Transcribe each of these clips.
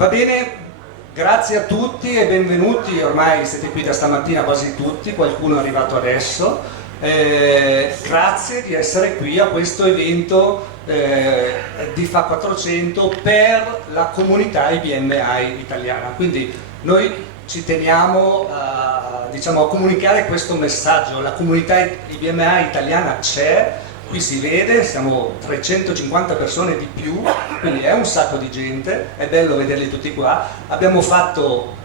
Va bene, grazie a tutti e benvenuti, ormai siete qui da stamattina quasi tutti, qualcuno è arrivato adesso. Grazie di essere qui a questo evento di Fa 400 per la comunità IBM italiana. Quindi noi ci teniamo a comunicare questo messaggio. La comunità IBM italiana c'è, qui si vede, siamo 350 persone di più, quindi è un sacco di gente, è bello vederli tutti qua. Abbiamo fatto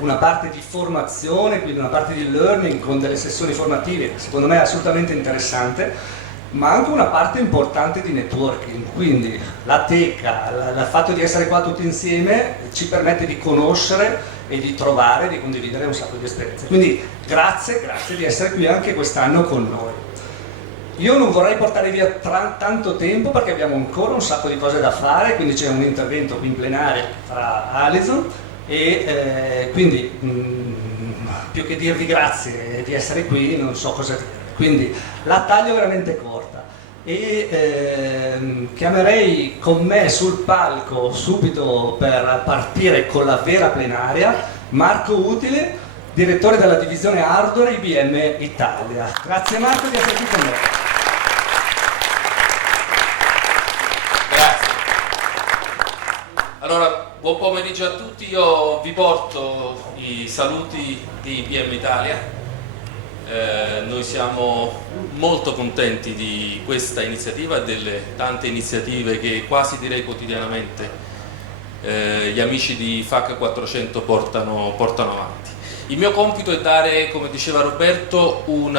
una parte di formazione, quindi una parte di learning con delle sessioni formative, secondo me assolutamente interessante, ma anche una parte importante di networking, quindi la teca, il fatto di essere qua tutti insieme ci permette di conoscere e di trovare, di condividere un sacco di esperienze. Quindi grazie di essere qui anche quest'anno con noi. Io non vorrei portare via tanto tempo perché abbiamo ancora un sacco di cose da fare, quindi c'è un intervento qui in plenaria fra Alison e quindi più che dirvi grazie di essere qui non so cosa dire, quindi la taglio veramente corta e chiamerei con me sul palco subito per partire con la vera plenaria Marco Utili, direttore della divisione hardware IBM Italia. Grazie Marco di essere qui con me. Allora, buon pomeriggio a tutti, io vi porto i saluti di IBM Italia. Noi siamo molto contenti di questa iniziativa e delle tante iniziative che quasi direi quotidianamente gli amici di FAC 400 portano avanti. Il mio compito è dare, come diceva Roberto, un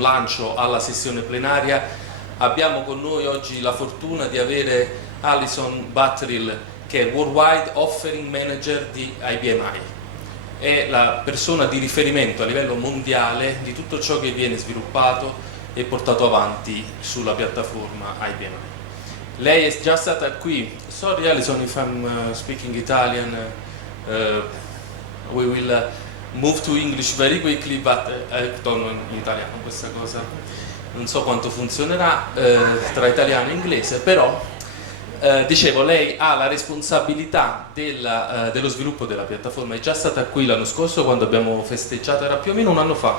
lancio alla sessione plenaria. Abbiamo con noi oggi la fortuna di avere Alison Butterill, che è Worldwide Offering Manager di IBM. È la persona di riferimento a livello mondiale di tutto ciò che viene sviluppato e portato avanti sulla piattaforma IBM. Lei è già stata qui. Sorry Alison if I'm speaking Italian, we will move to English very quickly, but torno in italiano, questa cosa non so quanto funzionerà tra italiano e inglese, però dicevo, lei ha la responsabilità dello sviluppo della piattaforma, è già stata qui l'anno scorso quando abbiamo festeggiato, era più o meno un anno fa,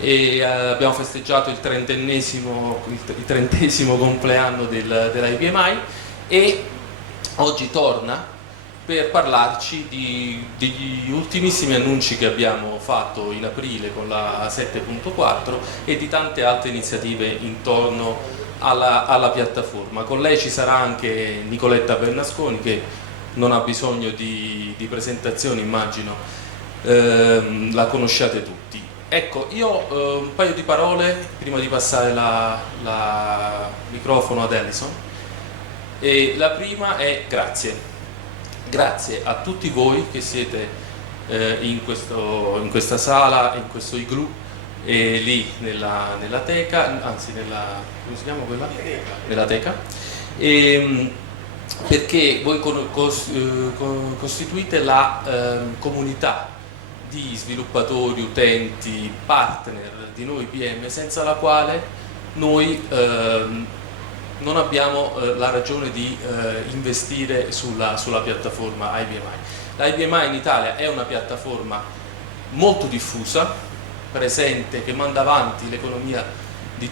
e abbiamo festeggiato il 30° compleanno della IBM e oggi torna per parlarci degli ultimissimi annunci che abbiamo fatto in aprile con la 7.4 e di tante altre iniziative intorno alla piattaforma. Con lei ci sarà anche Nicoletta Bernasconi, che non ha bisogno di presentazioni, immagino la conosciate tutti. Ecco, io un paio di parole prima di passare la microfono ad Alison. E la prima è grazie. Grazie a tutti voi che siete in questa sala, in questo igloo, e lì nella teca, anzi come si chiama quella? Nella teca, perché voi costituite la comunità di sviluppatori, utenti, partner di noi IBM, senza la quale noi non abbiamo la ragione di investire sulla piattaforma IBM. La IBM in Italia è una piattaforma molto diffusa, presente, che manda avanti l'economia di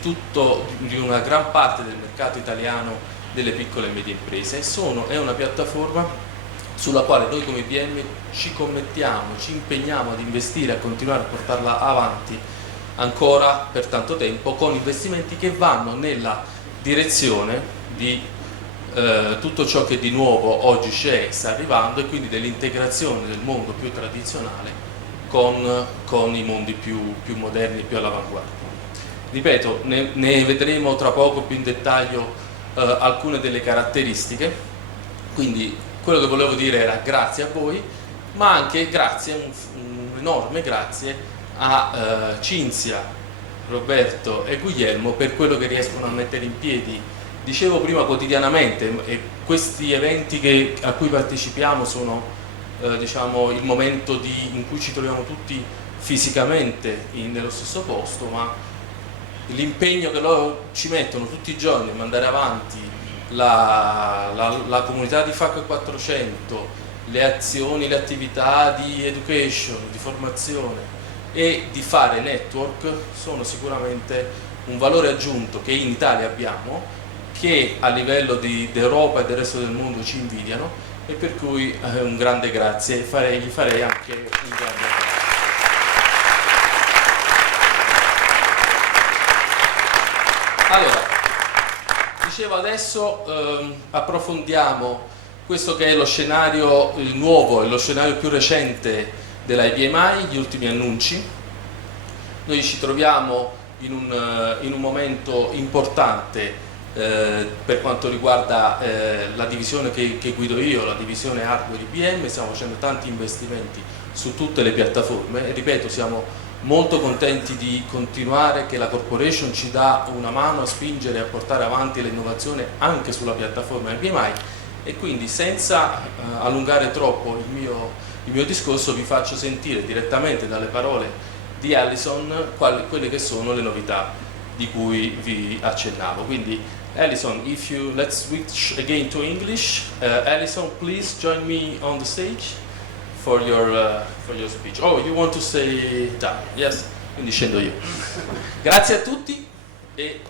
una gran parte del mercato italiano delle piccole e medie imprese, è una piattaforma sulla quale noi come IBM ci commettiamo, ci impegniamo ad investire, a continuare a portarla avanti ancora per tanto tempo, con investimenti che vanno nella direzione di tutto ciò che di nuovo oggi c'è e sta arrivando, e quindi dell'integrazione del mondo più tradizionale con i mondi più moderni e più all'avanguardia. Ripeto, ne vedremo tra poco più in dettaglio alcune delle caratteristiche, quindi quello che volevo dire era grazie a voi, ma anche un enorme grazie a Cinzia, Roberto e Guglielmo per quello che riescono a mettere in piedi, dicevo prima, quotidianamente, e questi eventi a cui partecipiamo sono diciamo il momento in cui ci troviamo tutti fisicamente nello stesso posto, ma l'impegno che loro ci mettono tutti i giorni a mandare avanti la comunità di FAC 400, le azioni, le attività di education, di formazione e di fare network sono sicuramente un valore aggiunto che in Italia abbiamo, che a livello d'Europa e del resto del mondo ci invidiano, e per cui un grande grazie, e gli farei anche un grande grazie. Allora, dicevo adesso approfondiamo questo che è lo scenario nuovo e lo scenario più recente della IBM, gli ultimi annunci. Noi ci troviamo in un momento importante per quanto riguarda la divisione che guido io, la divisione hardware IBM. Stiamo facendo tanti investimenti su tutte le piattaforme e ripeto, siamo molto contenti di continuare, che la corporation ci dà una mano a spingere e a portare avanti l'innovazione anche sulla piattaforma IBM, e quindi senza allungare troppo il mio discorso vi faccio sentire direttamente dalle parole di Alison quelle che sono le novità di cui vi accennavo. Quindi Alison, let's switch again to English. Alison, please join me on the stage for your speech. Oh, you want to say that? Yes, quindi scendo io. Grazie a tutti e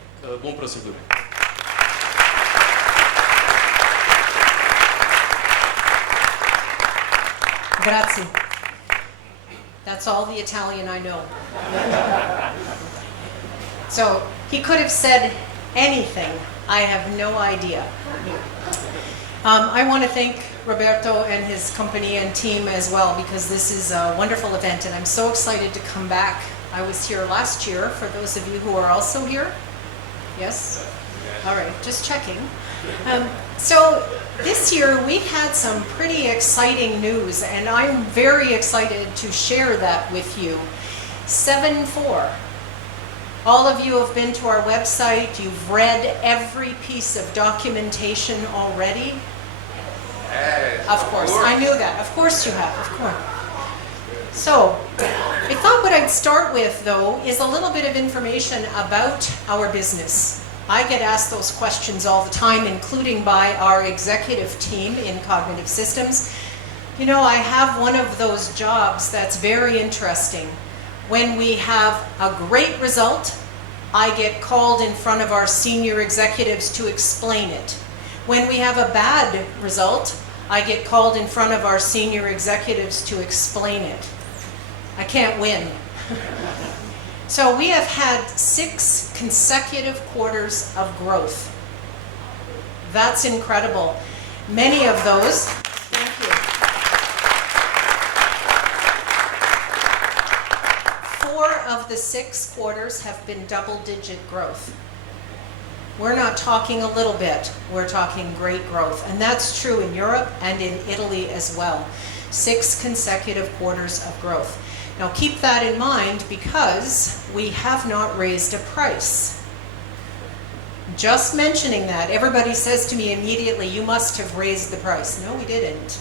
buon proseguimento. Grazie. That's all the Italian I know. So he could have said anything. I have no idea. I want to thank Roberto and his company and team as well, because this is a wonderful event and I'm so excited to come back. I was here last year, for those of you who are also here. Yes? All right, just checking. So this year we had some pretty exciting news and I'm very excited to share that with you. 7.4. All of you have been to our website, you've read every piece of documentation already. Of course, I knew that. Of course you have, of course. So, I thought what I'd start with, though, is a little bit of information about our business. I get asked those questions all the time, including by our executive team in Cognitive Systems. You know, I have one of those jobs that's very interesting. When we have a great result, I get called in front of our senior executives to explain it. When we have a bad result, I get called in front of our senior executives to explain it. I can't win. So we have had 6 consecutive quarters of growth. That's incredible. Many of those, thank you. 4 of the 6 quarters have been double-digit growth. We're not talking a little bit, we're talking great growth. And that's true in Europe and in Italy as well. 6 consecutive quarters of growth. Now keep that in mind because we have not raised a price. Just mentioning that, everybody says to me immediately, you must have raised the price. No, we didn't.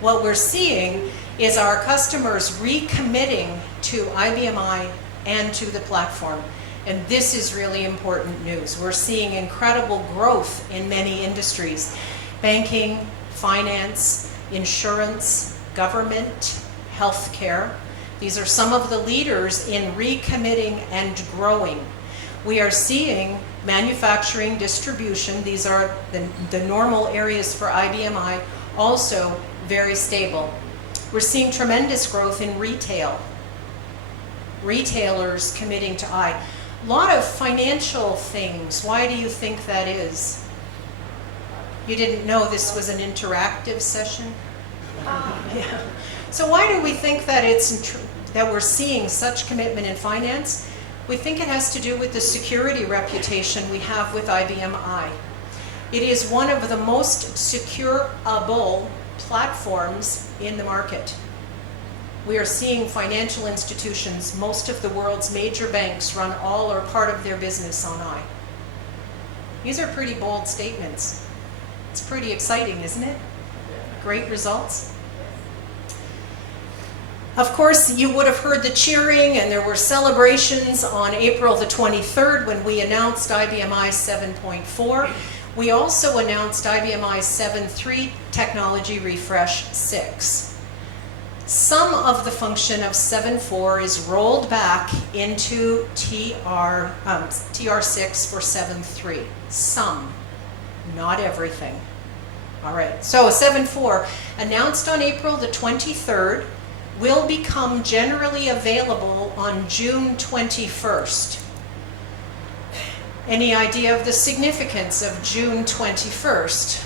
What we're seeing is our customers recommitting to IBM and to the platform. And this is really important news. We're seeing incredible growth in many industries. Banking, finance, insurance, government, healthcare. These are some of the leaders in recommitting and growing. We are seeing manufacturing, distribution, these are the normal areas for IBM, also very stable. We're seeing tremendous growth in retail. Retailers committing to A lot of financial things. Why do you think that is? You didn't know this was an interactive session? Yeah. So why do we think that that we're seeing such commitment in finance? We think it has to do with the security reputation we have with IBM I. It is one of the most secureable platforms in the market. We are seeing financial institutions, most of the world's major banks run all or part of their business on I. These are pretty bold statements. It's pretty exciting, isn't it? Great results. Of course, you would have heard the cheering and there were celebrations on April the 23rd when we announced IBM I 7.4. We also announced IBM i 7.3 technology refresh 6. Some of the function of 7.4 is rolled back into TR6 for 7.3. Some, not everything. All right, so 7.4, announced on April the 23rd, will become generally available on June 21st. Any idea of the significance of June 21st?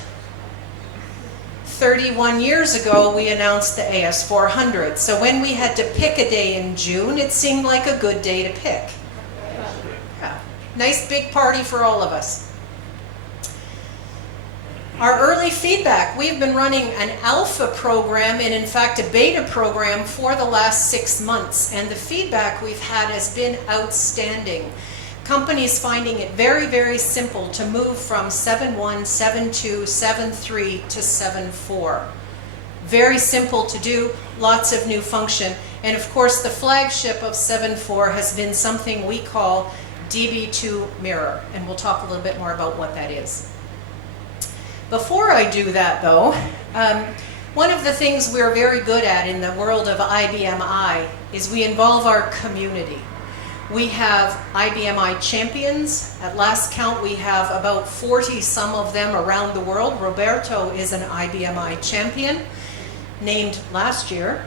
31 years ago, we announced the AS400. So when we had to pick a day in June, it seemed like a good day to pick. Yeah. Nice big party for all of us. Our early feedback, we've been running an alpha program and in fact a beta program for the last 6 months, and the feedback we've had has been outstanding. Companies finding it very, very simple to move from 7.1, 7.2, 7.3 to 7.4. Very simple to do, lots of new function, and of course the flagship of 7.4 has been something we call DB2 Mirror, and we'll talk a little bit more about what that is. Before I do that though, one of the things we're very good at in the world of IBM I is we involve our community. We have IBM I champions. At last count we have about 40 some of them around the world. Roberto is an IBM I champion, named last year.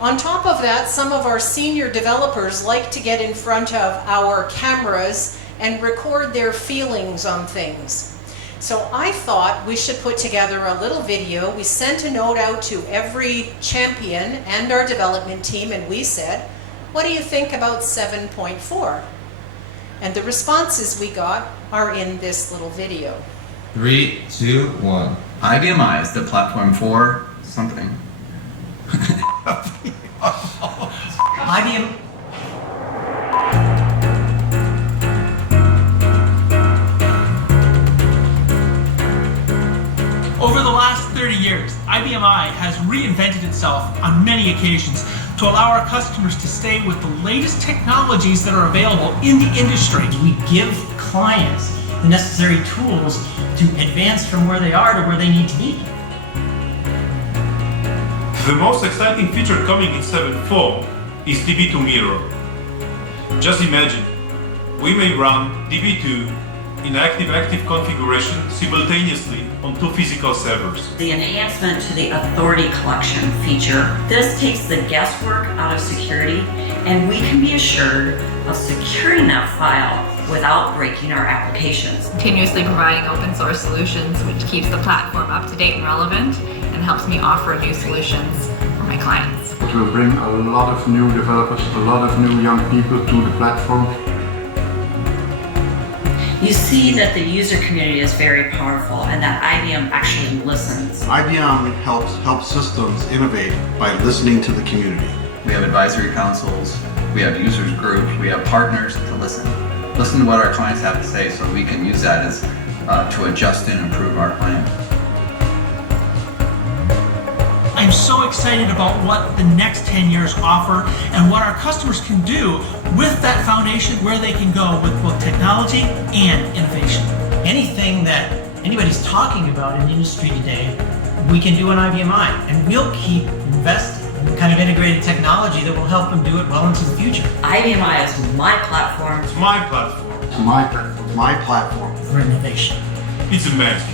On top of that, some of our senior developers like to get in front of our cameras and record their feelings on things. So I thought we should put together a little video. We sent a note out to every champion and our development team, and we said, what do you think about 7.4? And the responses we got are in this little video. 3, 2, 1. IBM I is the platform for something. IBM. Over the last 30 years, IBM I has reinvented itself on many occasions to allow our customers to stay with the latest technologies that are available in the industry. We give clients the necessary tools to advance from where they are to where they need to be. The most exciting feature coming in 7.4 is DB2 Mirror. Just imagine, we may run DB2 in active configuration simultaneously on 2 physical servers. The enhancement to the authority collection feature, this takes the guesswork out of security, and we can be assured of securing that file without breaking our applications. Continuously providing open source solutions, which keeps the platform up to date and relevant, and helps me offer new solutions for my clients. It will bring a lot of new developers, a lot of new young people to the platform. You see that the user community is very powerful and that IBM actually listens. IBM helps systems innovate by listening to the community. We have advisory councils, we have users groups, we have partners to listen. Listen to what our clients have to say so we can use that as to adjust and improve our plan. I'm so excited about what the next 10 years offer and what our customers can do with that foundation, where they can go with both technology and innovation. Anything that anybody's talking about in the industry today, we can do on IBM I, and we'll keep investing in the kind of integrated technology that will help them do it well into the future. IBM I is my platform. It's my platform. It's my platform. My platform. For innovation. It's amazing.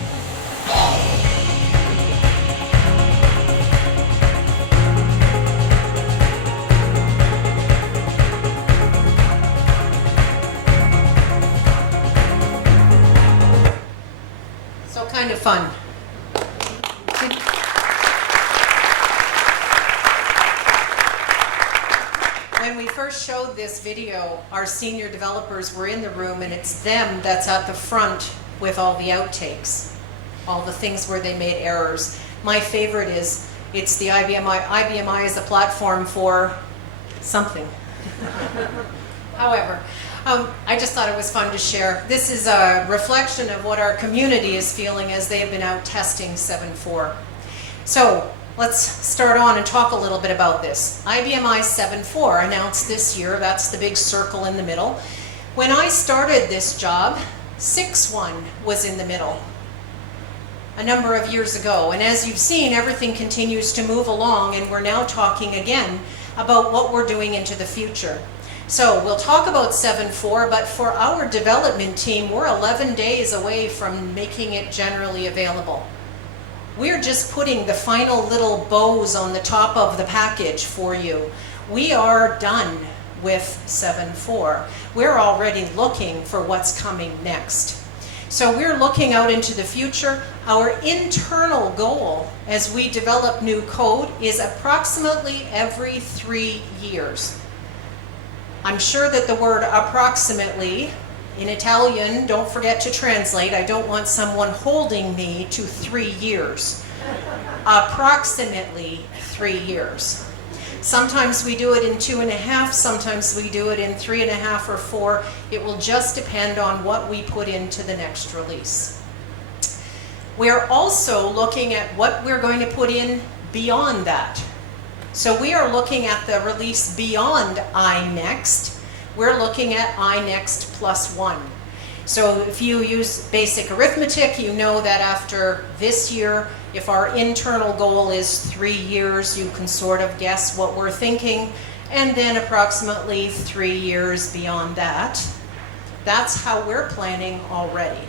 Kind of fun. When we first showed this video, our senior developers were in the room, and it's them that's at the front with all the outtakes, all the things where they made errors. My favorite is, it's the IBM I is a platform for something. However, I just thought it was fun to share. This is a reflection of what our community is feeling as they have been out testing 7.4. So let's start on and talk a little bit about this. IBM I 7.4 announced this year. That's the big circle in the middle. When I started this job, 6.1 was in the middle. a number of years ago. And as you've seen, everything continues to move along, and we're now talking again about what we're doing into the future. So we'll talk about 7.4, but for our development team, we're 11 days away from making it generally available. We're just putting the final little bows on the top of the package for you. We are done with 7.4. We're already looking for what's coming next. So we're looking out into the future. Our internal goal as we develop new code is approximately every 3 years. I'm sure that the word approximately in Italian, don't forget to translate. I don't want someone holding me to 3 years. Approximately 3 years. Sometimes we do it in 2.5, sometimes we do it in 3.5 or 4. It will just depend on what we put into the next release. We're also looking at what we're going to put in beyond that. So we are looking at the release beyond iNext. We're looking at iNext plus 1. So if you use basic arithmetic, you know that after this year, if our internal goal is 3 years, you can sort of guess what we're thinking, and then approximately 3 years beyond that. That's how we're planning already.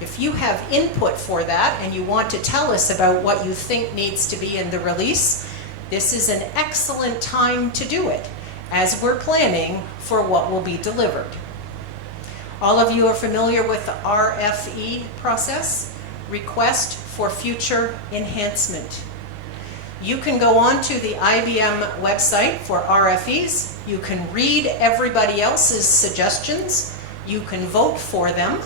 If you have input for that and you want to tell us about what you think needs to be in the release, this is an excellent time to do it as we're planning for what will be delivered. All of you are familiar with the RFE process, Request for Future Enhancement. You can go on to the IBM website for RFEs. You can read everybody else's suggestions. You can vote for them.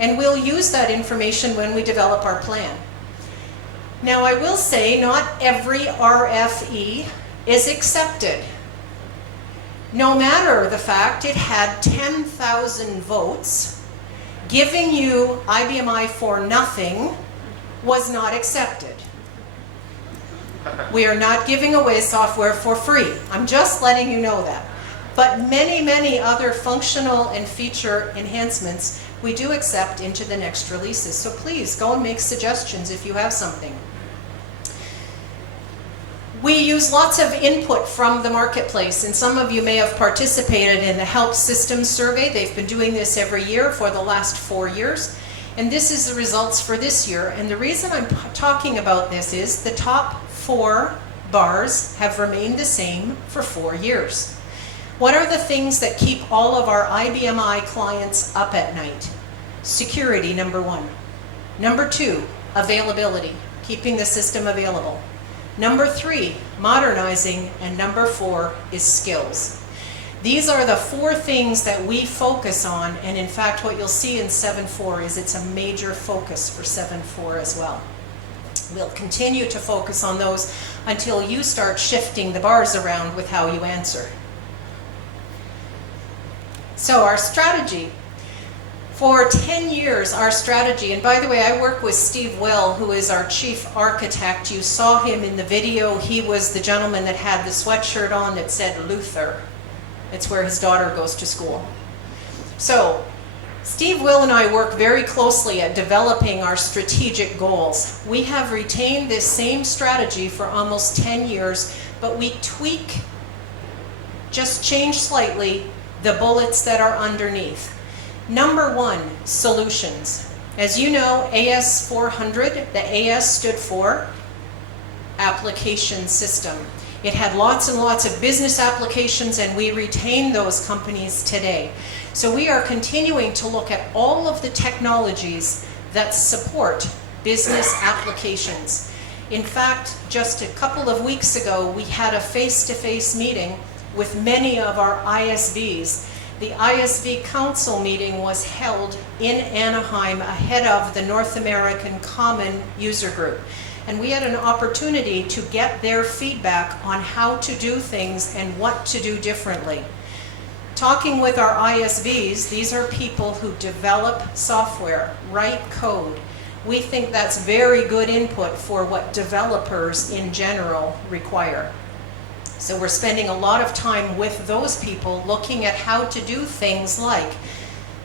And we'll use that information when we develop our plan. Now, I will say not every RFE is accepted. No matter the fact it had 10,000 votes, giving you IBM I for nothing was not accepted. We are not giving away software for free. I'm just letting you know that. But many, many other functional and feature enhancements we do accept into the next releases. So please go and make suggestions if you have something. We use lots of input from the marketplace, and some of you may have participated in the Help Systems Survey. They've been doing this every year for the last 4 years, and this is the results for this year. And the reason I'm talking about this is the top 4 bars have remained the same for 4 years. What are the things that keep all of our IBM I clients up at night? Security, number 1. Number 2, availability, keeping the system available. Number 3, modernizing, and number 4 is skills. These are the 4 things that we focus on, and in fact what you'll see in 7.4 is it's a major focus for 7.4 as well. We'll continue to focus on those until you start shifting the bars around with how you answer. So our strategy. For 10 years, our strategy, and by the way, I work with Steve Will, who is our chief architect. You saw him in the video. He was the gentleman that had the sweatshirt on that said Luther. It's where his daughter goes to school. So Steve Will and I work very closely at developing our strategic goals. We have retained this same strategy for almost 10 years, but we tweak, just change slightly, the bullets that are underneath. Number 1, solutions. As you know, AS400, the AS stood for Application System. It had lots and lots of business applications, and we retain those companies today. So we are continuing to look at all of the technologies that support business applications. In fact, just a couple of weeks ago, we had a face-to-face meeting with many of our ISVs. The ISV Council meeting was held in Anaheim ahead of the North American Common User Group. And we had an opportunity to get their feedback on how to do things and what to do differently. Talking with our ISVs, these are people who develop software, write code. We think that's very good input for what developers in general require. So we're spending a lot of time with those people looking at how to do things like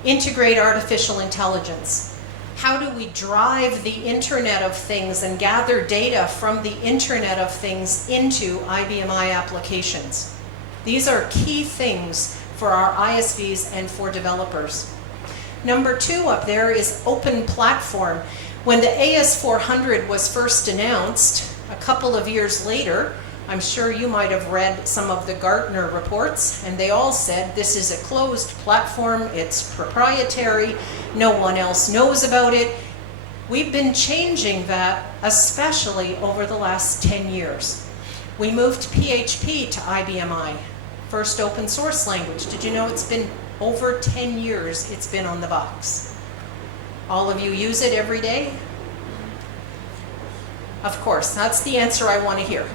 integrate artificial intelligence, How do we drive the Internet of Things and gather data from the Internet of Things into IBM I applications? These are key things for our ISVs and for developers. Number 2 up there is open platform. When the AS400 was first announced, a couple of years later, I'm sure you might have read some of the Gartner reports, and they all said this is a closed platform, it's proprietary, no one else knows about it. We've been changing that, especially over the last 10 years. We moved PHP to IBM I, first open source language. Did you know it's been over 10 years it's been on the box? All of you use it every day? Of course, that's the answer I want to hear.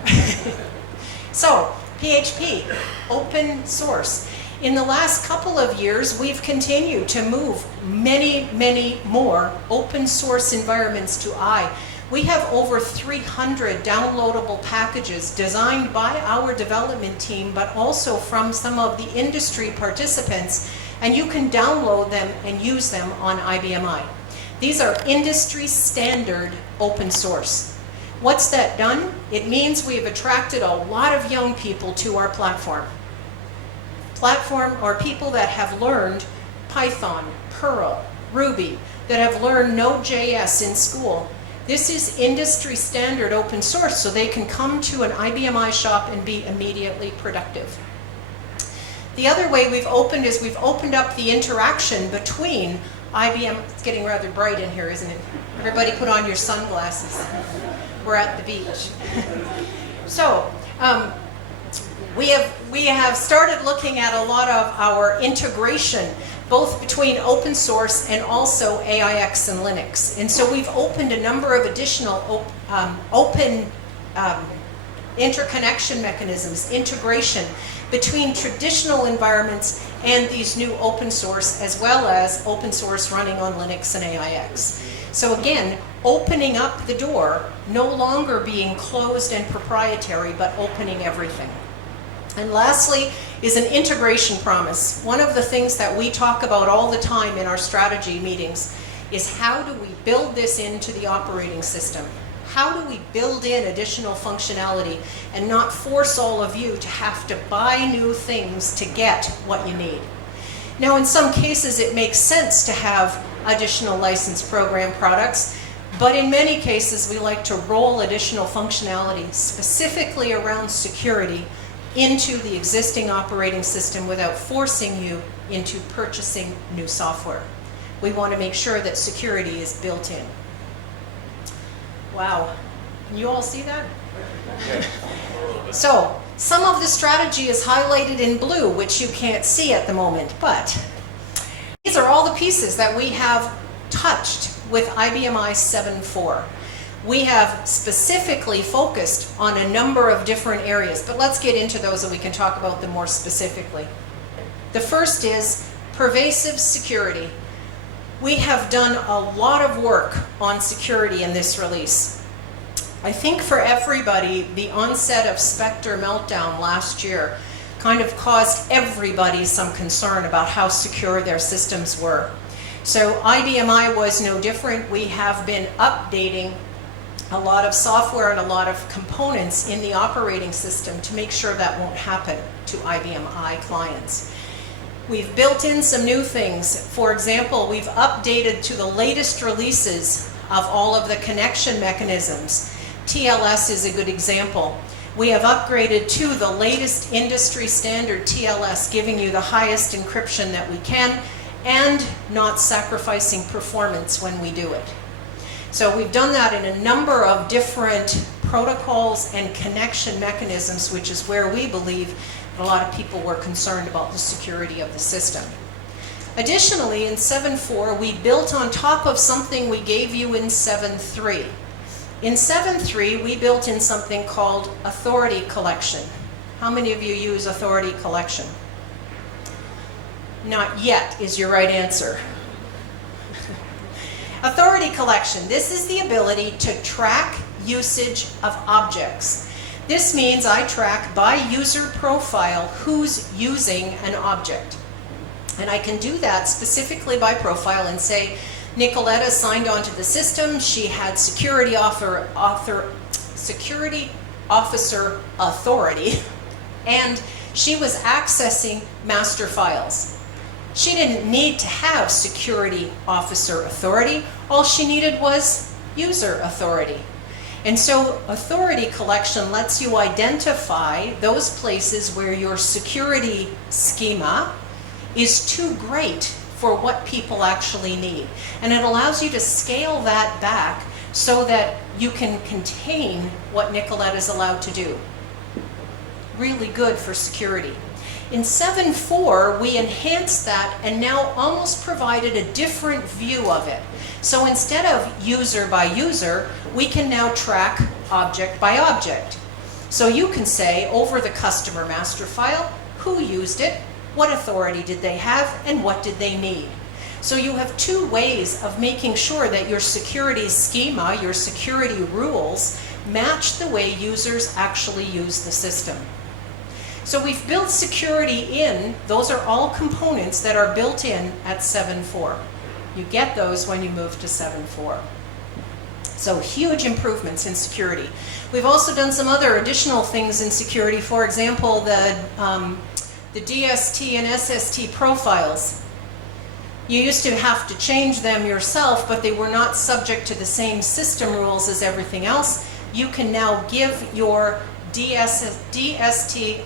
So, PHP, open source. In the last couple of years, we've continued to move many, many more open source environments to I. We have over 300 downloadable packages designed by our development team, but also from some of the industry participants, and you can download them and use them on IBM I. These are industry standard open source. What's that done? It means we've attracted a lot of young people to our platform. Platform are people that have learned Python, Perl, Ruby, that have learned Node.js in school. This is industry standard open source, so they can come to an IBM I shop and be immediately productive. The other way we've opened is we've opened up the interaction between IBM, it's getting rather bright in here, isn't it? Everybody put on your sunglasses. We're at the beach. So, we have started looking at a lot of our integration, both between open source and also AIX and Linux. And so we've opened a number of additional open interconnection mechanisms, integration between traditional environments and these new open source, as well as open source running on Linux and AIX. So again, opening up the door, no longer being closed and proprietary, but opening everything. And lastly is an integration promise. One of the things that we talk about all the time in our strategy meetings is how do we build this into the operating system? How do we build in additional functionality and not force all of you to have to buy new things to get what you need? Now, in some cases, it makes sense to have additional licensed program products, but in many cases, we like to roll additional functionality, specifically around security, into the existing operating system without forcing you into purchasing new software. We want to make sure that security is built in. Wow, can you all see that? So, some of the strategy is highlighted in blue, which you can't see at the moment, but these are all the pieces that we have touched with IBM I 7.4. We have specifically focused on a number of different areas, but let's get into those so we can talk about them more specifically. The first is pervasive security. We have done a lot of work on security in this release. I think for everybody, the onset of Spectre meltdown last year kind of caused everybody some concern about how secure their systems were. So IBM I was no different. We have been updating a lot of software and a lot of components in the operating system to make sure that won't happen to IBM I clients. We've built in some new things. For example, we've updated to the latest releases of all of the connection mechanisms. TLS is a good example. We have upgraded to the latest industry standard TLS, giving you the highest encryption that we can and not sacrificing performance when we do it. So we've done that in a number of different protocols and connection mechanisms, which is where we believe a lot of people were concerned about the security of the system. Additionally, in 7.4, we built on top of something we gave you in 7.3. In 7.3, we built in something called authority collection. How many of you use authority collection? Not yet is your right answer. Authority collection. This is the ability to track usage of objects. This means I track by user profile who's using an object. And I can do that specifically by profile and say, Nicoletta signed onto the system. She had security officer authority, and she was accessing master files. She didn't need to have security officer authority. All she needed was user authority. And so authority collection lets you identify those places where your security schema is too great for what people actually need. And it allows you to scale that back so that you can contain what Nicoletta is allowed to do. Really good for security. In 7.4, we enhanced that and now almost provided a different view of it. So instead of user by user, we can now track object by object. So you can say over the customer master file, who used it, what authority did they have, and what did they need. So you have two ways of making sure that your security schema, your security rules, match the way users actually use the system. So we've built security in, those are all components that are built in at 7.4. You get those when you move to 7.4. So huge improvements in security. We've also done some other additional things in security. For example, the DST and SST profiles. You used to have to change them yourself, but they were not subject to the same system rules as everything else. You can now give your DST,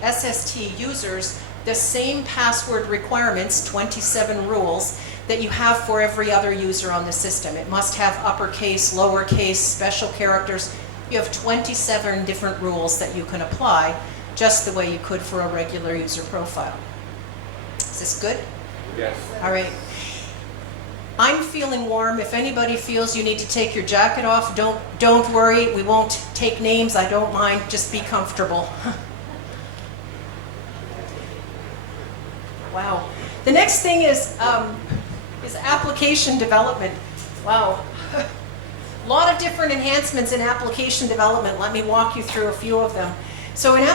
SST users the same password requirements, 27 rules, that you have for every other user on the system. It must have uppercase, lowercase, special characters. You have 27 different rules that you can apply just the way you could for a regular user profile. Is this good? Yes. All right. I'm feeling warm. If anybody feels you need to take your jacket off, don't worry. We won't take names. I don't mind. Just be comfortable. Wow. The next thing is application development. Wow. A lot of different enhancements in application development. Let me walk you through a few of them. So in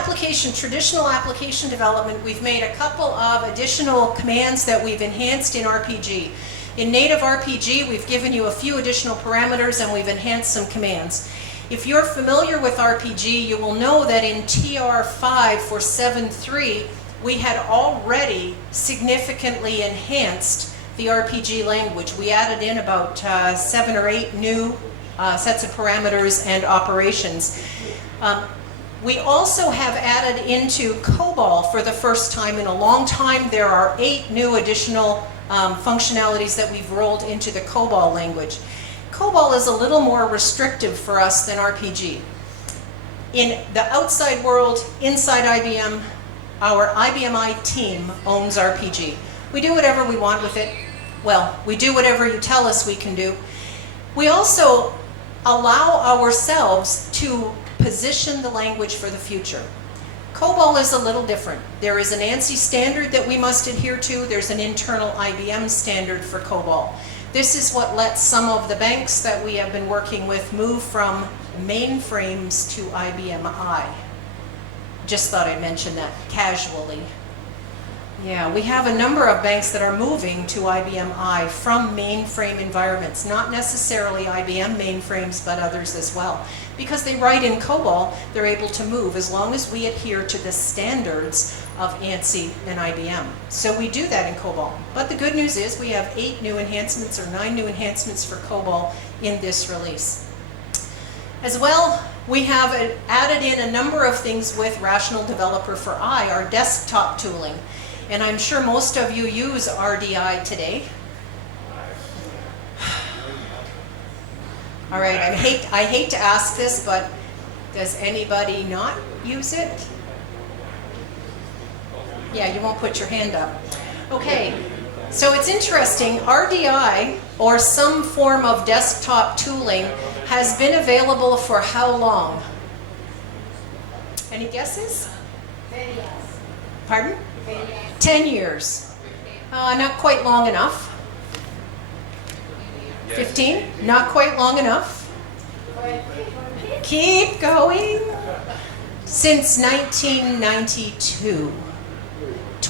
traditional application development, we've made a couple of additional commands that we've enhanced in RPG. In native RPG, we've given you a few additional parameters and we've enhanced some commands. If you're familiar with RPG, you will know that in TR5 for 7.3, we had already significantly enhanced the RPG language. We added in about 7 or 8 new sets of parameters and operations. We also have added into COBOL for the first time in a long time. There are 8 new additional functionalities that we've rolled into the COBOL language. COBOL is a little more restrictive for us than RPG. In the outside world, inside IBM, our IBMI team owns RPG. We do whatever we want with it. Well, we do whatever you tell us we can do. We also allow ourselves to position the language for the future. COBOL is a little different. There is an ANSI standard that we must adhere to. There's an internal IBM standard for COBOL. This is what lets some of the banks that we have been working with move from mainframes to IBM I. Just thought I'd mention that casually. Yeah, we have a number of banks that are moving to IBM I from mainframe environments, not necessarily IBM mainframes, but others as well. Because they write in COBOL, they're able to move as long as we adhere to the standards of ANSI and IBM. So we do that in COBOL. But the good news is we have 8 new enhancements or 9 new enhancements for COBOL in this release. As well, we have added in a number of things with Rational Developer for I, our desktop tooling. And I'm sure most of you use RDI today. All right, I hate to ask this, but does anybody not use it? Yeah, you won't put your hand up. Okay, so it's interesting. RDI, or some form of desktop tooling, has been available for how long? Any guesses? 10 years. Pardon? 10 years. Not quite long enough. 15? Not quite long enough. Keep going. Since 1992.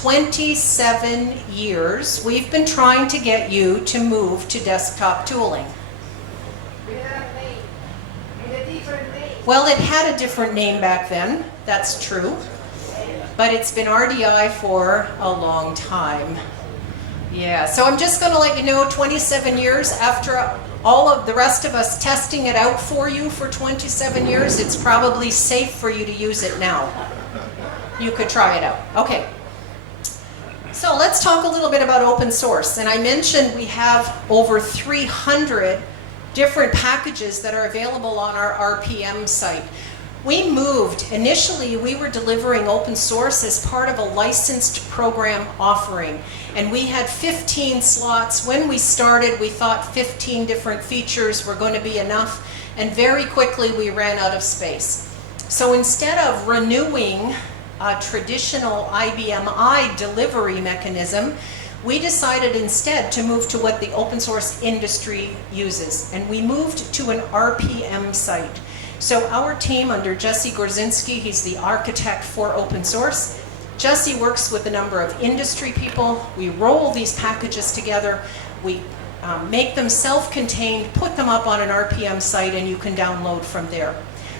27 years, we've been trying to get you to move to desktop tooling. Well, it had a different name back then, that's true, but it's been RDI for a long time. Yeah, so I'm just going to let you know, 27 years after all of the rest of us testing it out for you for 27 years, it's probably safe for you to use it now. You could try it out. Okay. So let's talk a little bit about open source. And I mentioned we have over 300 different packages that are available on our RPM site. We moved, initially we were delivering open source as part of a licensed program offering. And we had 15 slots. When we started, we thought 15 different features were going to be enough. And very quickly we ran out of space. So instead of renewing a traditional IBM I delivery mechanism, we decided instead to move to what the open source industry uses. And we moved to an RPM site. So our team under Jesse Gorzinski, he's the architect for open source. Jesse works with a number of industry people. We roll these packages together. We make them self-contained, put them up on an RPM site, and you can download from there.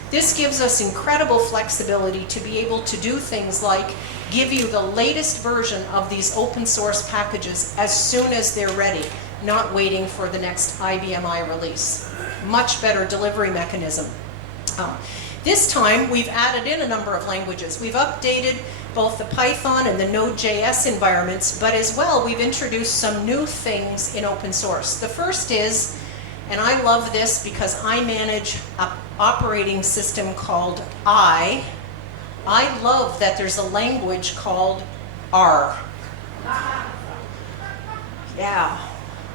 This gives us incredible flexibility to be able to do things like give you the latest version of these open source packages as soon as they're ready, not waiting for the next IBM I release. Much better delivery mechanism. This time we've added in a number of languages. We've updated both the Python and the Node.js environments, but as well we've introduced some new things in open source. The first is, and I love this because I manage an operating system called I love that there's a language called R. Yeah,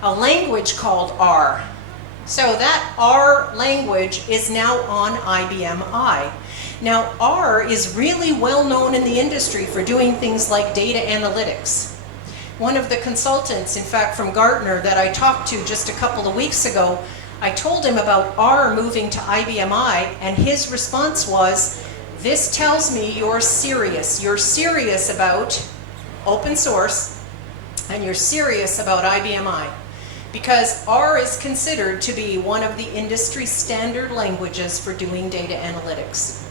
a language called R. So that R language is now on IBM I. Now R is really well known in the industry for doing things like data analytics. One of the consultants, in fact from Gartner, that I talked to just a couple of weeks ago, I told him about R moving to IBM I, and his response was, this tells me you're serious. You're serious about open source, and you're serious about IBM I. Because R is considered to be one of the industry standard languages for doing data analytics.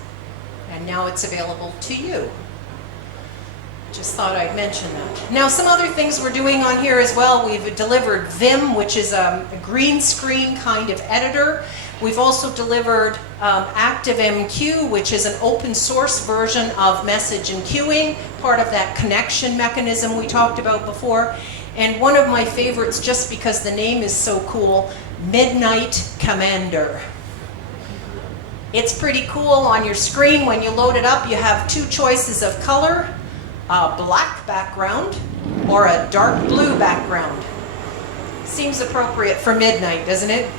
And now it's available to you. Just thought I'd mention that. Now some other things we're doing on here as well. We've delivered Vim, which is a green screen kind of editor. We've also delivered ActiveMQ, which is an open source version of message and queuing, part of that connection mechanism we talked about before. And one of my favorites, just because the name is so cool, Midnight Commander. It's pretty cool. On your screen when you load it up, you have two choices of color, a black background or a dark blue background. Seems appropriate for midnight, doesn't it?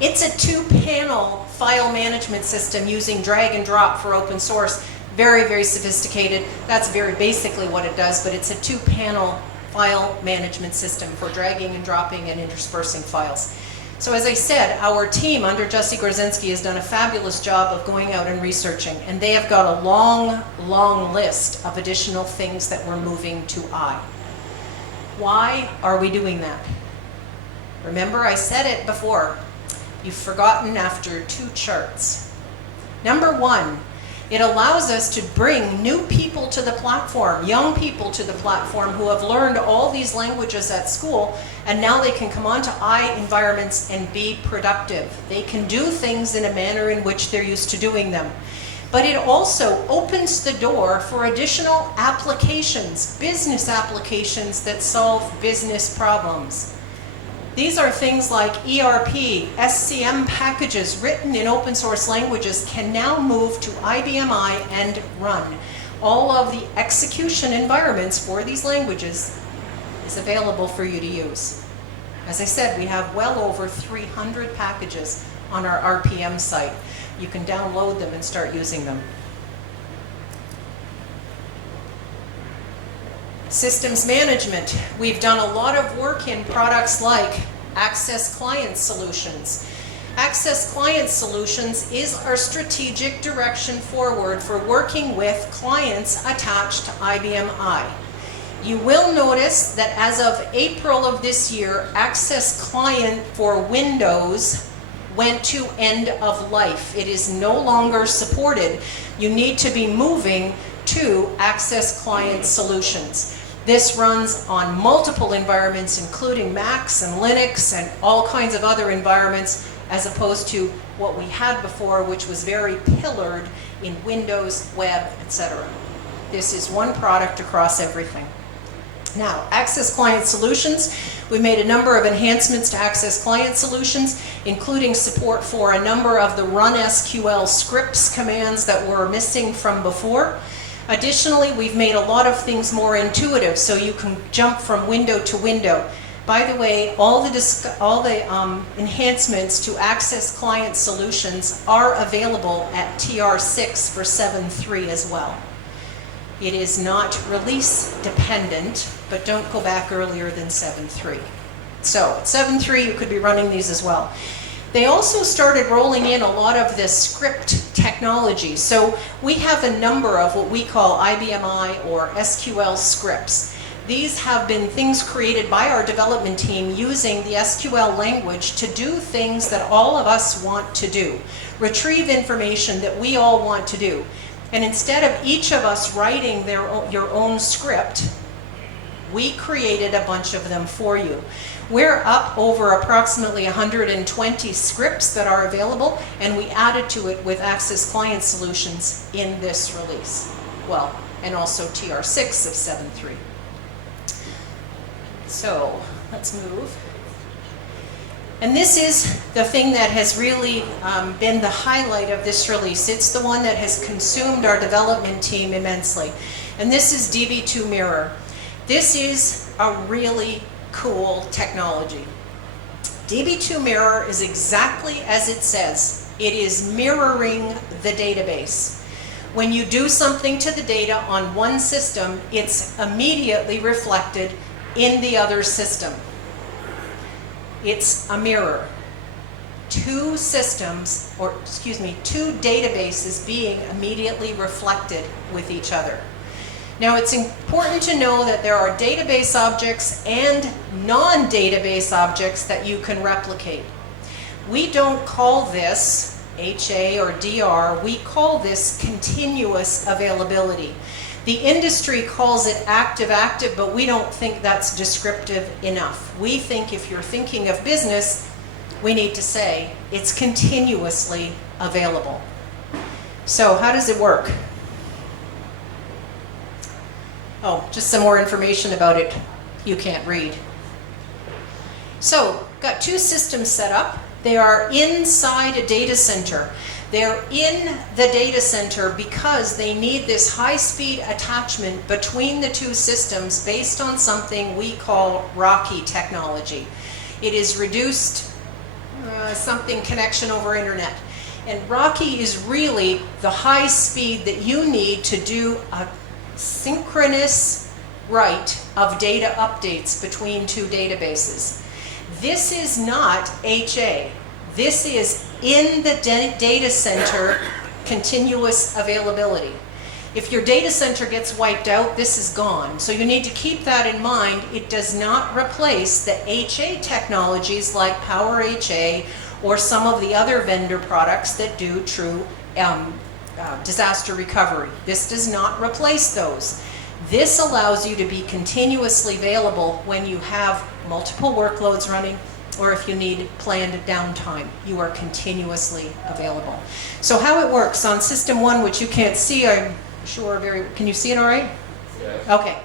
It's a two-panel file management system using drag and drop for open source. Very, very sophisticated. That's very basically what it does, but it's a two-panel file management system for dragging and dropping and interspersing files. So as I said, our team under Jesse Gorzinski has done a fabulous job of going out and researching, and they have got a long, long list of additional things that we're moving to I. Why are we doing that? Remember, I said it before. You've forgotten after two charts. Number one, it allows us to bring new people to the platform, young people to the platform who have learned all these languages at school, and now they can come onto I environments and be productive. They can do things in a manner in which they're used to doing them. But it also opens the door for additional applications, business applications that solve business problems. These are things like ERP, SCM packages written in open source languages can now move to IBM I and run. All of the execution environments for these languages is available for you to use. As I said, we have well over 300 packages on our RPM site. You can download them and start using them. Systems management. We've done a lot of work in products like Access Client Solutions. Access Client Solutions is our strategic direction forward for working with clients attached to IBM I. You will notice that as of April of this year, Access Client for Windows went to end of life. It is no longer supported. You need to be moving to Access Client Solutions. This runs on multiple environments, including Macs and Linux and all kinds of other environments, as opposed to what we had before, which was very pillared in Windows, web, etc. This is one product across everything. Now, Access Client Solutions, we made a number of enhancements to Access Client Solutions, including support for a number of the run SQL scripts commands that were missing from before. Additionally, we've made a lot of things more intuitive, so you can jump from window to window. By the way, all the enhancements to Access Client Solutions are available at TR6 for 7.3 as well. It is not release dependent, but don't go back earlier than 7.3. So at 7.3 you could be running these as well. They also started rolling in a lot of the script technology. So we have a number of what we call IBM or SQL scripts. These have been things created by our development team using the SQL language to do things that all of us want to do. Retrieve information that we all want to do. And instead of each of us writing your own script, we created a bunch of them for you. We're up over approximately 120 scripts that are available, and we added to it with Access Client Solutions in this release. Well, and also TR6 of 7.3. So let's move. And this is the thing that has really been the highlight of this release. It's the one that has consumed our development team immensely. And this is DB2 Mirror. This is a really cool technology. DB2 Mirror is exactly as it says. It is mirroring the database. When you do something to the data on one system, it's immediately reflected in the other system. It's a mirror. Two systems, or excuse me, two databases being immediately reflected with each other. Now it's important to know that there are database objects and non-database objects that you can replicate. We don't call this HA or DR, we call this continuous availability. The industry calls it active-active, but we don't think that's descriptive enough. We think if you're thinking of business, we need to say it's continuously available. So how does it work? Oh, just some more information about it you can't read. So, got two systems set up. They are inside a data center. They're in the data center because they need this high-speed attachment between the two systems based on something we call RoCE technology. It is reduced something connection over internet. And RoCE is really the high speed that you need to do a synchronous write of data updates between two databases. This is not HA. This is in the data center continuous availability. If your data center gets wiped out, this is gone. So you need to keep that in mind. It does not replace the HA technologies like PowerHA or some of the other vendor products that do true disaster recovery. This does not replace those. This allows you to be continuously available when you have multiple workloads running, or if you need planned downtime, you are continuously available. So how it works on system one, which you can't see, I'm sure can you see it all right? Yes. Okay.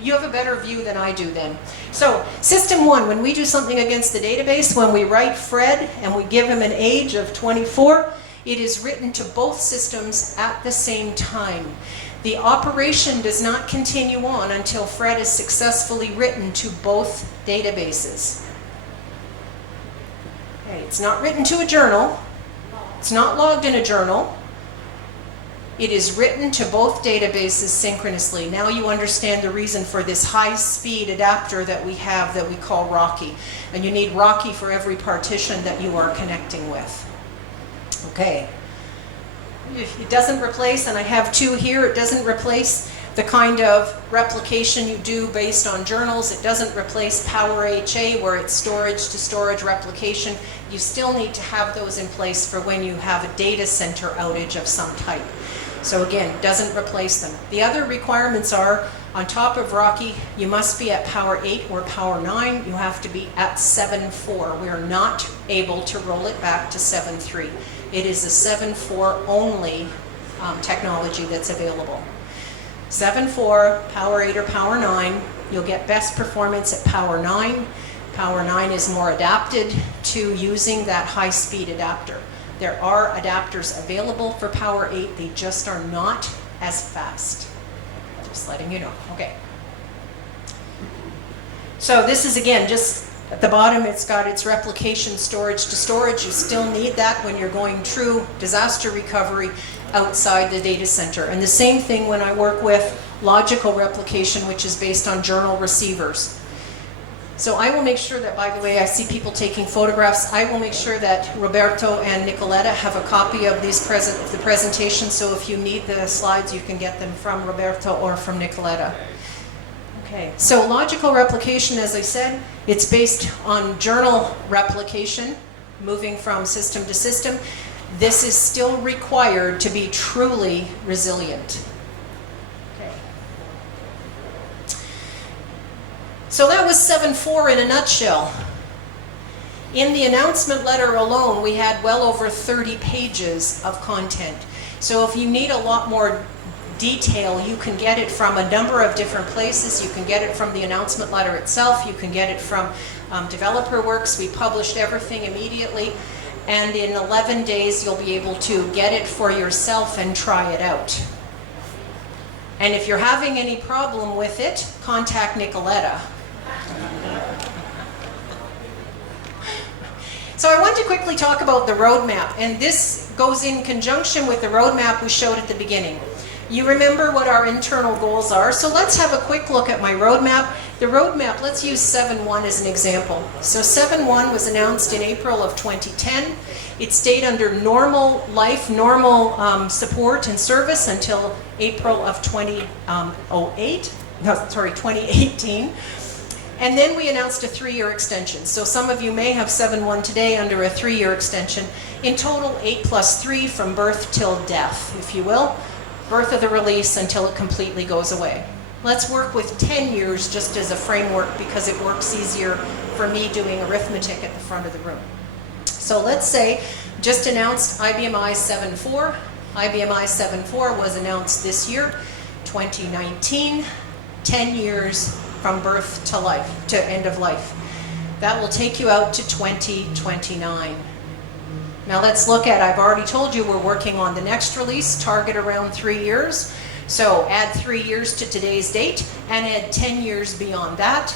You have a better view than I do then. So system one, when we do something against the database, when we write Fred and we give him an age of 24, it is written to both systems at the same time. The operation does not continue on until Fred is successfully written to both databases. Okay, it's not written to a journal. It's not logged in a journal. It is written to both databases synchronously. Now you understand the reason for this high-speed adapter that we have that we call RoCE. And you need RoCE for every partition that you are connecting with. Okay. It doesn't replace, and I have two here, it doesn't replace the kind of replication you do based on journals. It doesn't replace Power HA where it's storage to storage replication. You still need to have those in place for when you have a data center outage of some type. So again, doesn't replace them. The other requirements are, on top of Rocky, you must be at Power 8 or Power 9. You have to be at 7.4. We are not able to roll it back to 7.3. It is a 7.4 only technology that's available. 7.4, Power 8 or Power 9, you'll get best performance at Power 9. Power 9 is more adapted to using that high-speed adapter. There are adapters available for Power 8, they just are not as fast. Just letting you know, okay. So this is again, just at the bottom it's got its replication storage to storage. You still need that when you're going through disaster recovery outside the data center. And the same thing when I work with logical replication, which is based on journal receivers. So I will make sure that, by the way, I see people taking photographs. I will make sure that Roberto and Nicoletta have a copy of the presentation. So if you need the slides, you can get them from Roberto or from Nicoletta. Okay, so logical replication, as I said, it's based on journal replication, moving from system to system. This is still required to be truly resilient. Okay. So that was 7.4 in a nutshell. In the announcement letter alone, we had well over 30 pages of content. So if you need a lot more detail, you can get it from a number of different places. You can get it from the announcement letter itself. You can get it from Developer Works. We published everything immediately. And in 11 days, you'll be able to get it for yourself and try it out. And if you're having any problem with it, contact Nicoletta. So I want to quickly talk about the roadmap, and this goes in conjunction with the roadmap we showed at the beginning. You remember what our internal goals are, so let's have a quick look at my roadmap. The roadmap, let's use 7.1 as an example. So 7.1 was announced in April of 2010. It stayed under normal life, normal support and service until April of 2018. And then we announced a 3-year extension. So some of you may have 7.1 today under a 3-year extension. In total, 8+3 from birth till death, if you will. Birth of the release until it completely goes away. Let's work with 10 years just as a framework because it works easier for me doing arithmetic at the front of the room. So let's say just announced IBM I 7.4. IBM I 7.4 was announced this year, 2019, 10 years from birth to life, to end of life. That will take you out to 2029. Now let's look at, I've already told you we're working on the next release, target around 3 years. So add 3 years to today's date and add 10 years beyond that.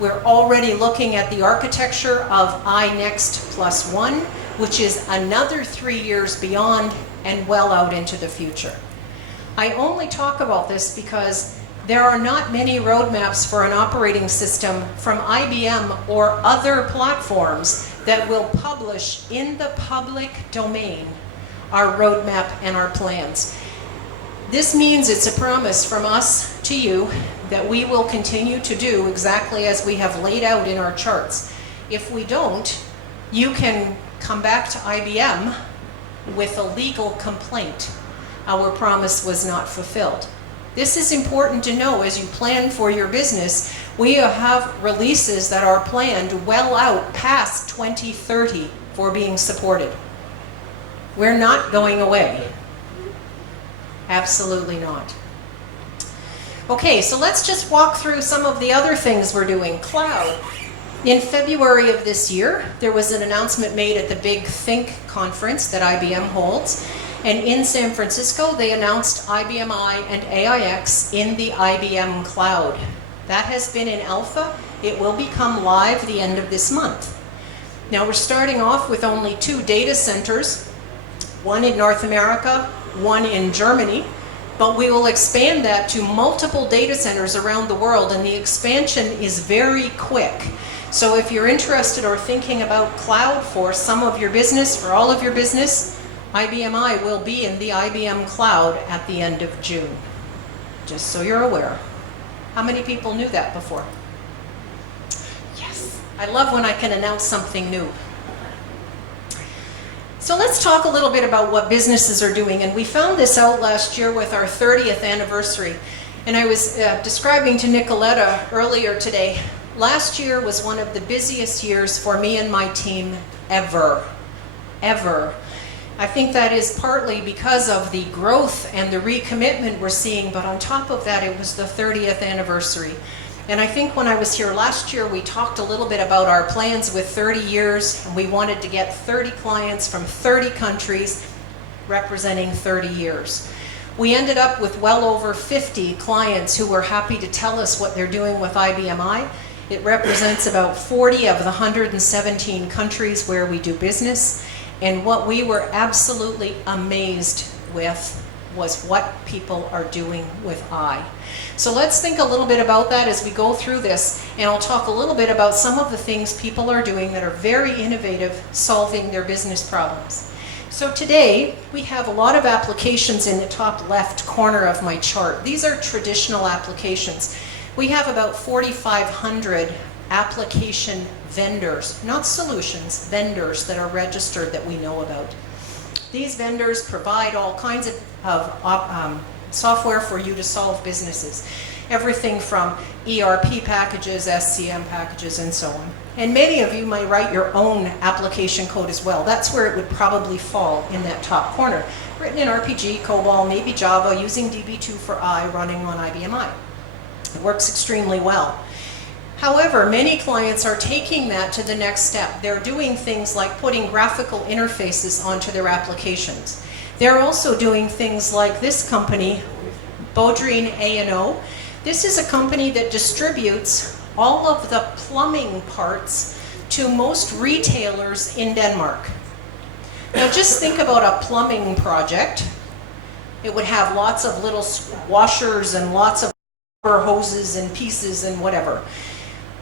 We're already looking at the architecture of iNext+1, which is another 3 years beyond and well out into the future. I only talk about this because there are not many roadmaps for an operating system from IBM or other platforms that will publish in the public domain our roadmap and our plans. This means it's a promise from us to you that we will continue to do exactly as we have laid out in our charts. If we don't, you can come back to IBM with a legal complaint. Our promise was not fulfilled. This is important to know as you plan for your business. We have releases that are planned well out past 2030 for being supported. We're not going away. Absolutely not. Okay, so let's just walk through some of the other things we're doing. Cloud. In February of this year, there was an announcement made at the Big Think conference that IBM holds. And in San Francisco, they announced IBM I and AIX in the IBM Cloud. That has been in alpha. It will become live the end of this month. Now we're starting off with only 2 data centers, one in North America, one in Germany, but we will expand that to multiple data centers around the world, and the expansion is very quick. So if you're interested or thinking about cloud for some of your business, for all of your business, IBM I will be in the IBM Cloud at the end of June. just so you're aware. How many people knew that before? Yes. I love when I can announce something new. So let's talk a little bit about what businesses are doing. And we found this out last year with our 30th anniversary. And I was describing to Nicoletta earlier today, last year was one of the busiest years for me and my team ever. I think that is partly because of the growth and the recommitment we're seeing, but on top of that, it was the 30th anniversary. And I think when I was here last year, we talked a little bit about our plans with 30 years, and we wanted to get 30 clients from 30 countries representing 30 years. We ended up with well over 50 clients who were happy to tell us what they're doing with IBMI. It represents about 40 of the 117 countries where we do business. And what we were absolutely amazed with was what people are doing with I. So let's think a little bit about that as we go through this, and I'll talk a little bit about some of the things people are doing that are very innovative, solving their business problems. So today, we have a lot of applications in the top left corner of my chart. These are traditional applications. We have about 4,500 application vendors, not solutions, vendors that are registered that we know about. These vendors provide all kinds of software for you to solve businesses. Everything from ERP packages, SCM packages, and so on. And many of you might write your own application code as well. That's where it would probably fall in that top corner. Written in RPG, COBOL, maybe Java, using DB2 for I, running on IBMI. It works extremely well. However, many clients are taking that to the next step. They're doing things like putting graphical interfaces onto their applications. They're also doing things like this company, Bodrine A&O. This is a company that distributes all of the plumbing parts to most retailers in Denmark. Now just think about a plumbing project. It would have lots of little washers and lots of hoses and pieces and whatever.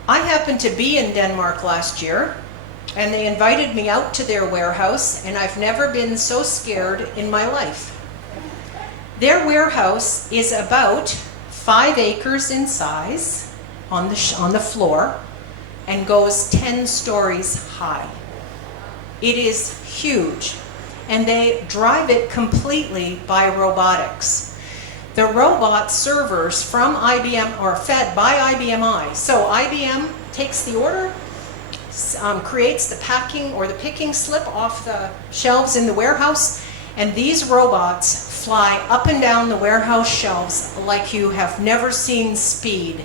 I happened to be in Denmark last year, and they invited me out to their warehouse, and I've never been so scared in my life. Their warehouse is about 5 acres in size on the floor and goes 10 stories high. It is huge, and they drive it completely by robotics. The robot servers from IBM are fed by IBMI. So IBM takes the order, creates the packing or the picking slip off the shelves in the warehouse, and these robots fly up and down the warehouse shelves like you have never seen speed.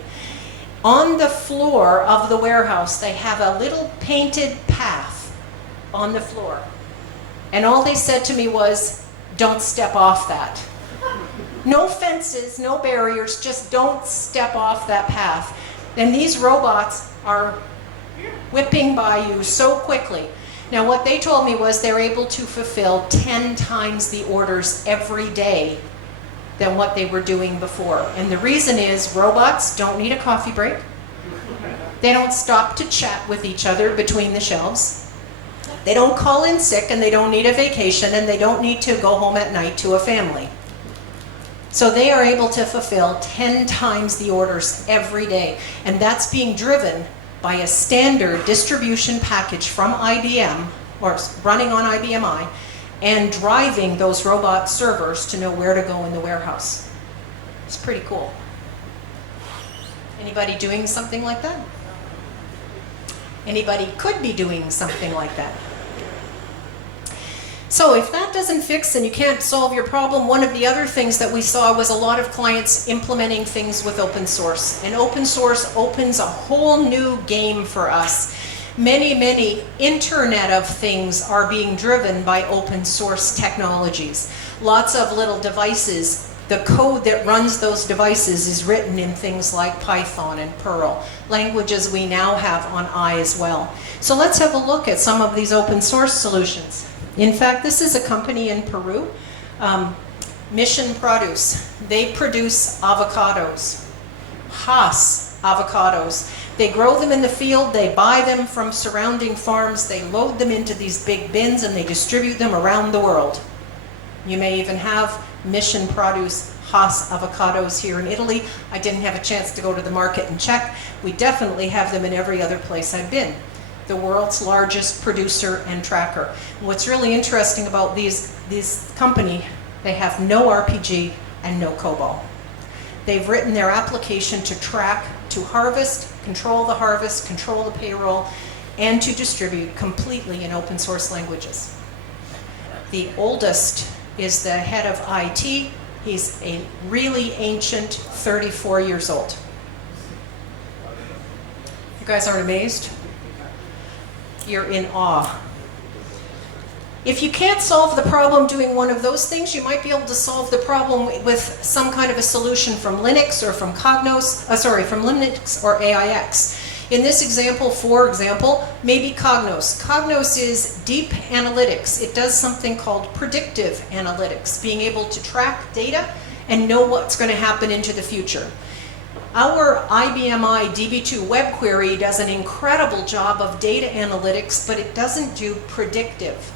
On the floor of the warehouse, they have a little painted path on the floor. And all they said to me was, "Don't step off that." No fences, no barriers, just don't step off that path. And these robots are whipping by you so quickly. Now what they told me was they're able to fulfill 10 times the orders every day than what they were doing before. And the reason is robots don't need a coffee break. They don't stop to chat with each other between the shelves. They don't call in sick, and they don't need a vacation, and they don't need to go home at night to a family. So they are able to fulfill 10 times the orders every day. And that's being driven by a standard distribution package from IBM, or running on IBMI, and driving those robot servers to know where to go in the warehouse. It's pretty cool. Anybody doing something like that? Anybody could be doing something like that. So if that doesn't fix and you can't solve your problem, one of the other things that we saw was a lot of clients implementing things with open source. And open source opens a whole new game for us. Many Internet of Things are being driven by open source technologies. Lots of little devices. The code that runs those devices is written in things like Python and Perl, languages we now have on I as well. So let's have a look at some of these open source solutions. In fact, this is a company in Peru, Mission Produce. They produce avocados, Hass avocados. They grow them in the field, they buy them from surrounding farms, they load them into these big bins, and they distribute them around the world. You may even have Mission Produce Haas avocados here in Italy. I didn't have a chance to go to the market and check. We definitely have them in every other place I've been. The world's largest producer and tracker. What's really interesting about this company, they have no RPG and no COBOL. They've written their application to track, to harvest, control the payroll, and to distribute completely in open source languages. The oldest is the head of IT. He's a really ancient 34 years old. You guys aren't amazed? You're in awe. If you can't solve the problem doing one of those things, you might be able to solve the problem with some kind of a solution from Linux or from from Linux or AIX. In this example, for example, maybe Cognos. Cognos is deep analytics. It does something called predictive analytics, being able to track data and know what's going to happen into the future. Our IBM DB2 web query does an incredible job of data analytics, but it doesn't do predictive.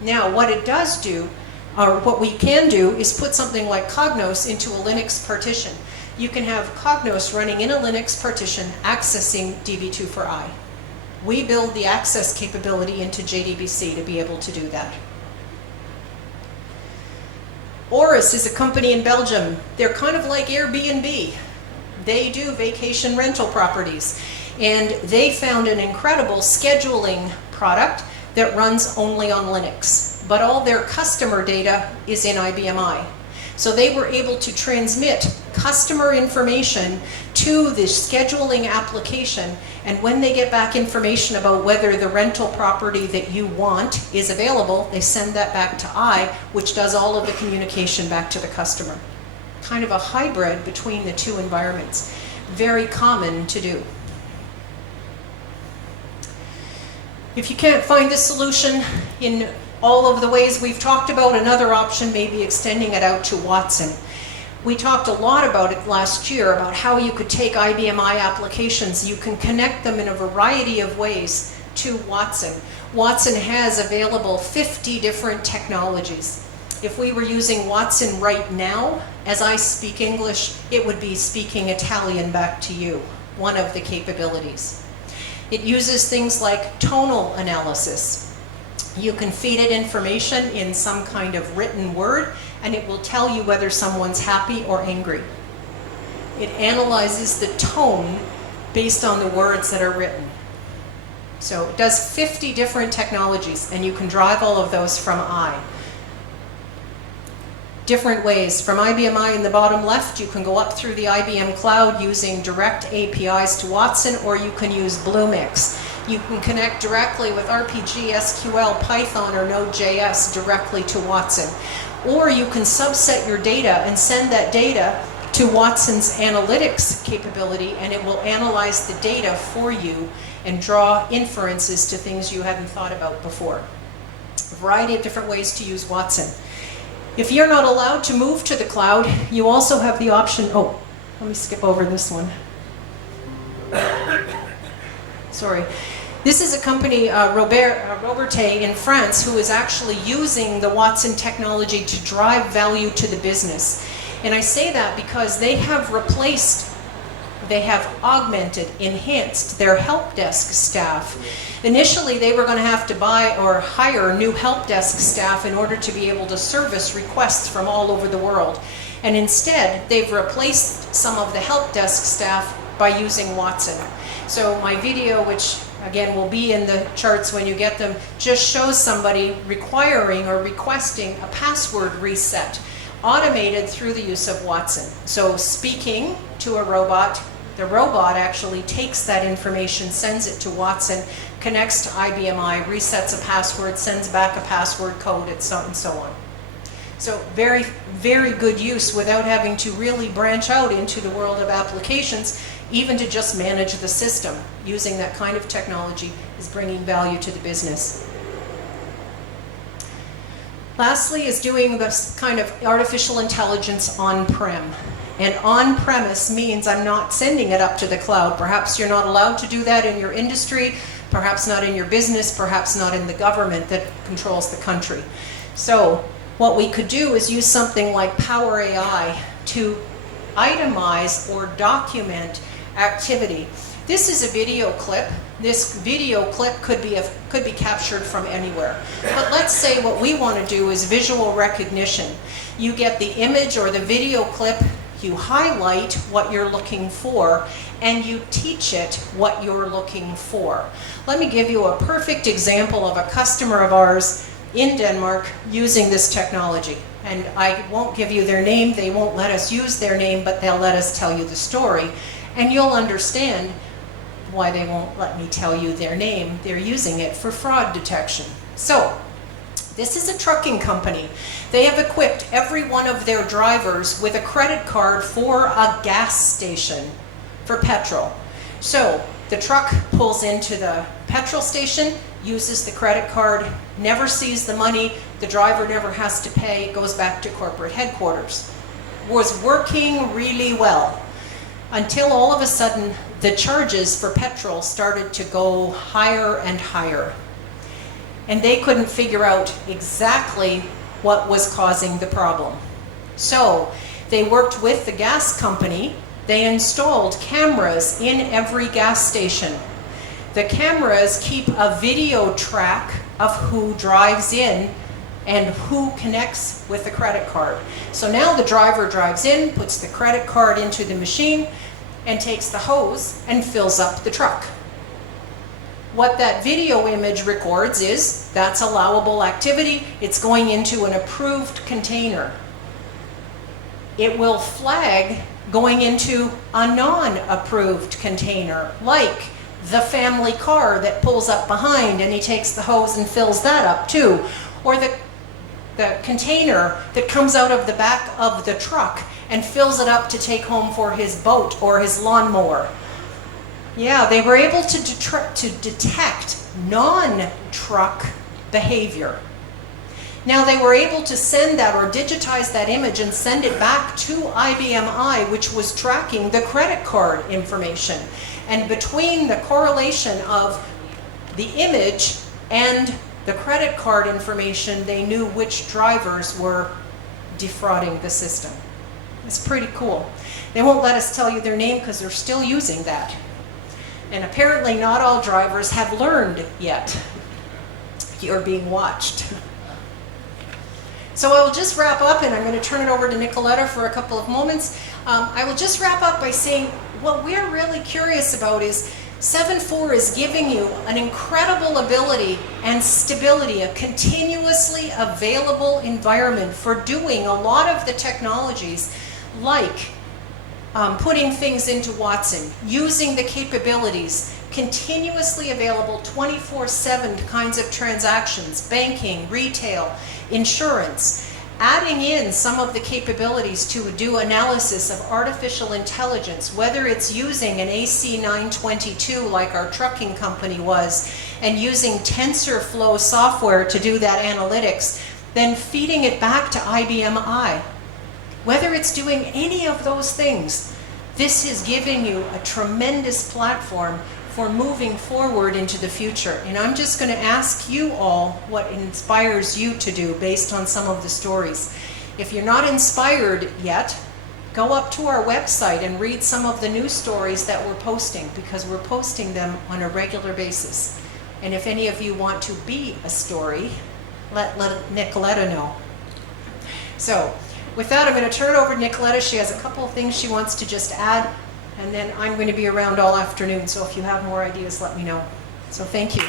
Now, what it does do, or what we can do, is put something like Cognos into a Linux partition. You can have Cognos running in a Linux partition accessing DB2 for I. We build the access capability into JDBC to be able to do that. Oris is a company in Belgium. They're kind of like Airbnb. They do vacation rental properties. And they found an incredible scheduling product that runs only on Linux. But all their customer data is in IBM I. So they were able to transmit customer information to the scheduling application, and when they get back information about whether the rental property that you want is available, they send that back to I, which does all of the communication back to the customer. Kind of a hybrid between the two environments. Very common to do. If you can't find this solution in all of the ways we've talked about, another option may be extending it out to Watson. We talked a lot about it last year, about how you could take IBM I applications. You can connect them in a variety of ways to Watson. Watson has available 50 different technologies. If we were using Watson right now, as I speak English, it would be speaking Italian back to you, one of the capabilities. It uses things like tonal analysis. You can feed it information in some kind of written word, and it will tell you whether someone's happy or angry. It analyzes the tone based on the words that are written. So it does 50 different technologies, and you can drive all of those from I. Different ways. From IBM I in the bottom left, you can go up through the IBM cloud using direct APIs to Watson, or you can use Bluemix. You can connect directly with RPG, SQL, Python, or Node.js directly to Watson. Or you can subset your data and send that data to Watson's analytics capability, and it will analyze the data for you and draw inferences to things you hadn't thought about before. A variety of different ways to use Watson. If you're not allowed to move to the cloud, you also have the option, oh, let me skip over this one. Sorry. This is a company, Robertet in France, who is actually using the Watson technology to drive value to the business. And I say that because they have replaced, they have augmented, enhanced their help desk staff. Initially, they were going to have to buy or hire new help desk staff in order to be able to service requests from all over the world. And instead, they've replaced some of the help desk staff by using Watson. So my video, which again will be in the charts when you get them, just shows somebody requiring or requesting a password reset, automated through the use of Watson. So speaking to a robot, the robot actually takes that information, sends it to Watson, connects to IBM I, resets a password, sends back a password code, and so on. So very, very good use without having to really branch out into the world of applications. Even to just manage the system, using that kind of technology is bringing value to the business. Lastly is doing this kind of artificial intelligence on-prem. And on-premise means I'm not sending it up to the cloud. Perhaps you're not allowed to do that in your industry, perhaps not in your business, perhaps not in the government that controls the country. So what we could do is use something like Power AI to itemize or document activity. This is a video clip. This video clip could be captured from anywhere. But let's say what we want to do is visual recognition. You get the image or the video clip, you highlight what you're looking for, and you teach it what you're looking for. Let me give you a perfect example of a customer of ours in Denmark using this technology. And I won't give you their name, they won't let us use their name, but they'll let us tell you the story. And you'll understand why they won't let me tell you their name. They're using it for fraud detection. So, this is a trucking company. They have equipped every one of their drivers with a credit card for a gas station for petrol. So, the truck pulls into the petrol station, uses the credit card, never sees the money, the driver never has to pay, goes back to corporate headquarters. Was working really well until all of a sudden the charges for petrol started to go higher and higher. And they couldn't figure out exactly what was causing the problem. So they worked with the gas company. They installed cameras in every gas station. The cameras keep a video track of who drives in and who connects with the credit card. So now the driver drives in, puts the credit card into the machine, and takes the hose and fills up the truck. What that video image records is that's allowable activity. It's going into an approved container. It will flag going into a non-approved container, like the family car that pulls up behind and he takes the hose and fills that up too, or the container that comes out of the back of the truck and fills it up to take home for his boat or his lawnmower. Yeah, they were able to detect non-truck behavior. Now they were able to send that or digitize that image and send it back to IBM I, which was tracking the credit card information. And between the correlation of the image and the credit card information, they knew which drivers were defrauding the system. It's pretty cool. They won't let us tell you their name because they're still using that. And apparently not all drivers have learned yet. You're being watched. So I will just wrap up, and I'm going to turn it over to Nicoletta for a couple of moments. I will just wrap up by saying what we're really curious about is 7.4 is giving you an incredible ability and stability, a continuously available environment for doing a lot of the technologies like putting things into Watson, using the capabilities, continuously available 24/7 kinds of transactions, banking, retail, insurance, adding in some of the capabilities to do analysis of artificial intelligence, whether it's using an AC922 like our trucking company was, and using TensorFlow software to do that analytics, then feeding it back to IBM I. Whether it's doing any of those things, this is giving you a tremendous platform for moving forward into the future. And I'm just going to ask you all what inspires you to do based on some of the stories. If you're not inspired yet, go up to our website and read some of the news stories that we're posting, because we're posting them on a regular basis. And if any of you want to be a story, let Nicoletta know. So with that, I'm going to turn it over to Nicoletta. She has a couple of things she wants to just add, and then I'm going to be around all afternoon, so if you have more ideas, let me know. So thank you.